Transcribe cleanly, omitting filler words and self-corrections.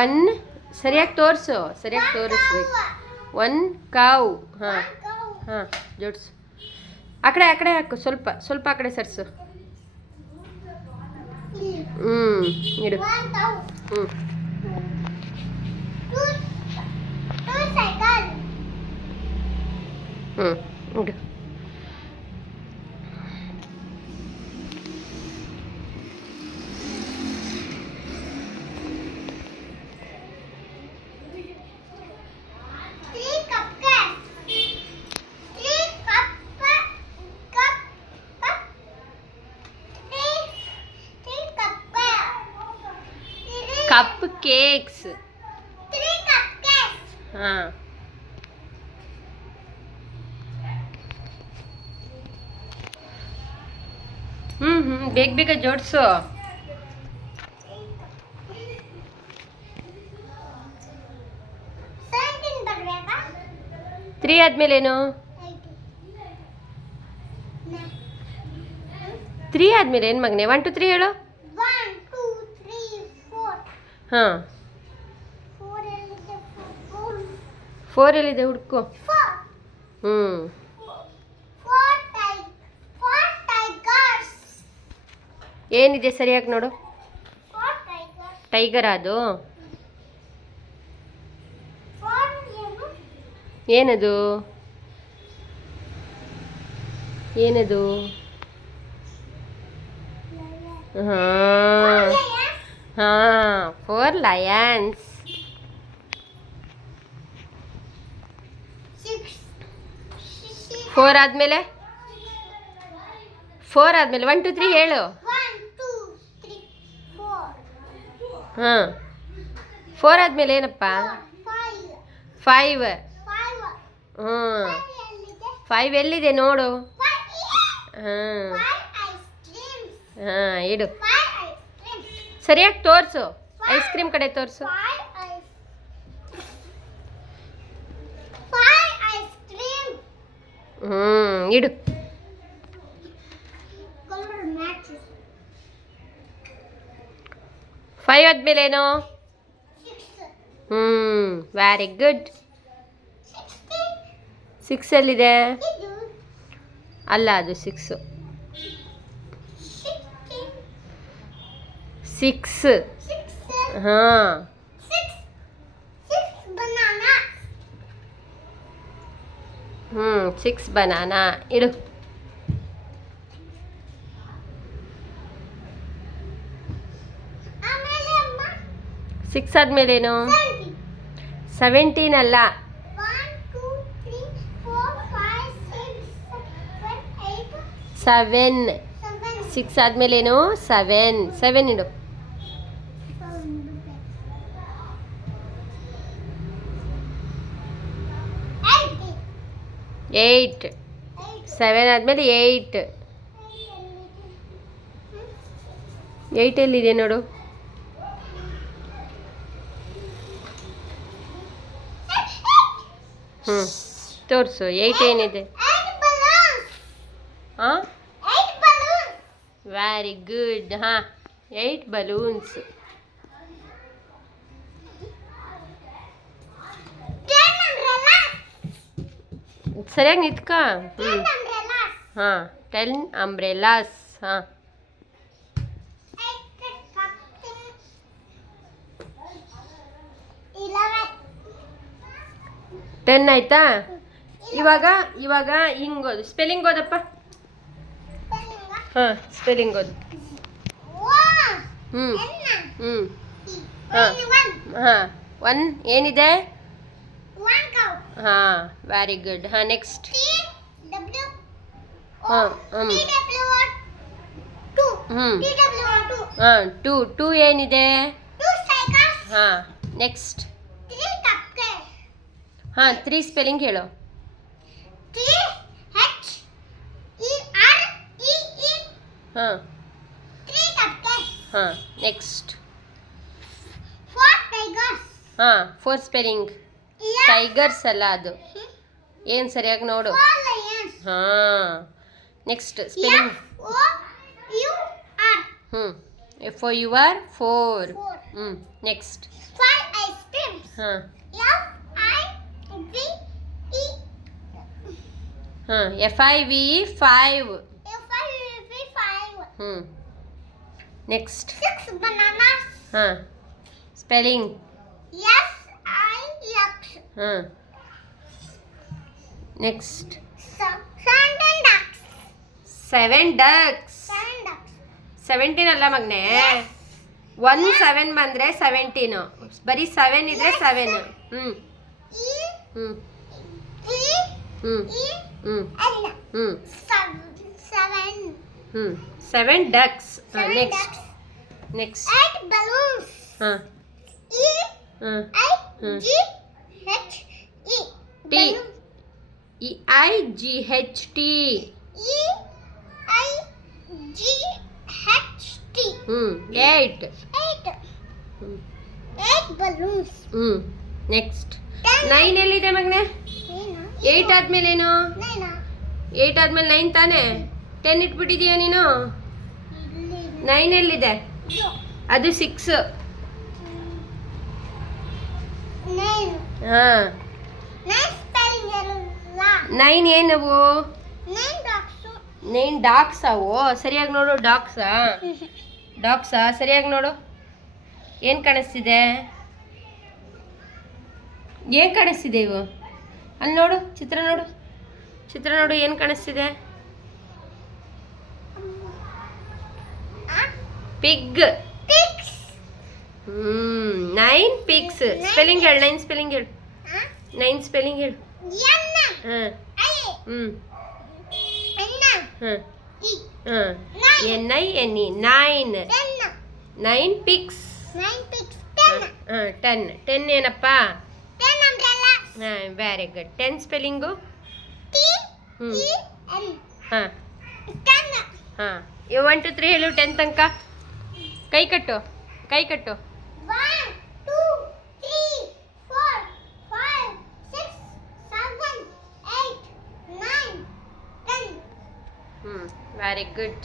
One ಸರಿಯಾಗಿ ತೋರಿಸು, ಸರಿಯಾಗಿ ತೋರಿಸ್ಬೇಕು. ಒನ್ ಕಾವು. ಹಾಂ ಹಾಂ, ಜೋಡಿಸು. ಆ ಕಡೆ ಹಾಕು, ಸ್ವಲ್ಪ ಸ್ವಲ್ಪ ಆ ಕಡೆ ಸರ್ಸು. ಇಡು. ಹ್ಞೂ ಇಡು. Cup cakes. ಹಾಂ, ಬೇಗ ಬೇಗ ಜೋಡಿಸು. 3 ಆದ್ಮೇಲೇನು? 3 ಆದ್ಮೇಲೆ ಏನು ಮಗನೆ? 1 2 3 ಹೇಳು. ಹಾಂ, 4 ಎಲ್ಲಿದೆ ಹುಡ್ಕು. ಏನಿದೆ ಸರಿಯಾಗಿ ನೋಡು. ಟೈಗರ್ ಅದು. ಏನದು? ಏನದು? ಹಾಂ ಹಾಂ, 4 ಲಯನ್ಸ್. 4 ಆದಮೇಲೆ 1 2 3 ಹೇಳು. ಹಾಂ, 4 ಆದಮೇಲೆ ಏನಪ್ಪ? 5. 5 ಎಲ್ಲಿದೆ ನೋಡು. ಹಾಂ ಹಾಂ, ಇಡು. ಸರಿಯಾಗಿ ತೋರಿಸು, ಐಸ್ ಕ್ರೀಮ್ ಕಡೆ ತೋರಿಸು. ಇಡು. 5 ಆದ್ಮೇಲೇನು? Very good. 6 ಎಲ್ಲಿದೆ? ಅಲ್ಲ, ಅದು 6. 6. ಹಾಂ, 6 ಬನಾನಾ. ಇಡು. 6 ಆದ್ಮೇಲೇನು? 17 ಅಲ್ಲ. 7. 6 ಆದ್ಮೇಲೇನು? 7 ಇಡು. 8. 7 ಆದಮೇಲೆ 8. 8 ಎಲ್ಲಿದೆ ನೋಡು. ತೋರಿಸು, 8 ಏನಿದೆ? ಹಾಂ, ವೆರಿ ಗುಡ್. ಹಾಂ, 8 ಬಲೂನ್ಸ್. ಸರಿಯಾಗಿ ನಿಂತ್ಕ. ಹಾಂ, 10 ಅಂಬ್ರೆಲಾಸ್. ಹಾಂ, 10 ಆಯ್ತಾ? ಇವಾಗ ಹಿಂಗೋದು. ಸ್ಪೆಲ್ಲಿಂಗ್ ಓದಪ್ಪ. ಹಾಂ, ಸ್ಪೆಲ್ಲಿಂಗ್ ಓದು. ಹಾಂ, 1 ಏನಿದೆ? ಹಾಂ, ವೆರಿ ಗುಡ್. ಹಾಂ, ನೆಕ್ಸ್ಟ್. ಹಾಂ 2 ಏನಿದೆ? ಹಾಂ, ನೆಕ್ಸ್ಟ್. ಹಾಂ, 3 ಸ್ಪೆಲ್ಲಿಂಗ್ ಹೇಳು. ಹಾಂ ಹಾಂ, ನೆಕ್ಸ್ಟ್. ಹಾಂ, 4 ಸ್ಪೆಲ್ಲಿಂಗ್. ಟೈಗರ್ಸ್ ಅಲ್ಲ ಅದು. ಏನು ಸರಿಯಾಗಿ ನೋಡು. ಹಾಂ, ನೆಕ್ಸ್ಟ್ ಸ್ಪೆಲ್ಲಿಂಗ್. FOUR 4. ನೆಕ್ಸ್ಟ್. ಹಾಂ F-I-V-E. ಹಾಂ FIVE 5. F-I-V-E 5. Next 6 bananas. ಹಾಂ ಸ್ಪೆಲ್ಲಿಂಗ್ S-I-X. ಹಾಂ ನೆಕ್ಸ್ಟ್ 7 ducks. 7 ಡಕ್ಸ್. 7 ducks. 17 ಅಲ್ಲ ಮಗನೇ. 1 7 ಬಂದರೆ 17. ಬರೀ 7 ಇದ್ರೆ 7. ಹ್ಞೂ E ಹ್ಞೂ T ಹ್ಞೂ E ಹ್ಞೂ N. ಹ್ಞೂ 7. ಹ್ಞೂ 7 ducks. 7 next ducks. Next 8 balloons. ಹಾಂ E ಹಾಂ I G H E. T. EIGHT. E I G H T. 8. 8. 8 balloons. Next 9 ಎಲ್ಲಿದೆ ಮಗನೇ? 8 ಆದ್ಮೇಲೆ ಏನು? 8 ಆದ್ಮೇಲೆ 9 ತಾನೇ? 10 ಇಟ್ಬಿಟ್ಟಿದೀಯ ನೀನು? 9 ಎಲ್ಲಿದೆ? ಅದು 6. 9. ಹಾಂ 9 spelling ಇರಲ್ಲ. 9 ಏನವು? 9 ducks. 9 ಡಾಕ್ಸ್ ಅವು. ಸರಿಯಾಗಿ ನೋಡು. ಡಾಕ್ಸಾ ಸರಿಯಾಗಿ ನೋಡು. ಏನು ಕಾಣಿಸ್ತಿದೆ? ಏನು ಕಾಣಿಸ್ತಿದೆ ಇವು? ಅಲ್ಲಿ ನೋಡು, ಚಿತ್ರ ನೋಡು ಏನು ಕಾಣಿಸ್ತಿದೆ? ಪಿಗ್. Pigs. 9 ಪಿಗ್ಸ್. ಸ್ಪೆಲ್ಲಿಂಗ್ ಹೇಳು. 9 ಸ್ಪೆಲ್ಲಿಂಗ್ ಹೇಳು. 9 ಸ್ಪೆಲ್ಲಿಂಗ್ ಹೇಳು. N ಹಾಂ I ಹ್ಞೂ N ಹಾಂ E. ಹಾಂ Nine. NINE 9. 10. 9 ಪಿಗ್ಸ್. 9 pigs. 10. ಹಾಂ 10 ಏನಪ್ಪ? 10 umbrellas. ಹಾಂ ವೆರಿ ಗುಡ್. 10 ಸ್ಪೆಲ್ಲಿಂಗು? T ಹ್ಞೂ E N. ಹಾಂ 10. ಹಾಂ 1 2 3 ಹೇಳು 10 ತನಕ. ಕೈ ಕಟ್ಟು. 1 2 3 4 5 6 7 8 9 10. Very good.